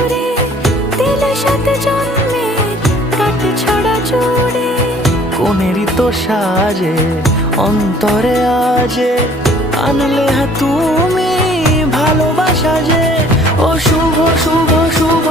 সুরে দিলে সাথে জন্মের কাট ছড়া জুড়ে। কোনেরই তো সাজে অন্তরে আজে আনলে তুমি ভালোবাসা যে। ও শুভ শুভ শুভ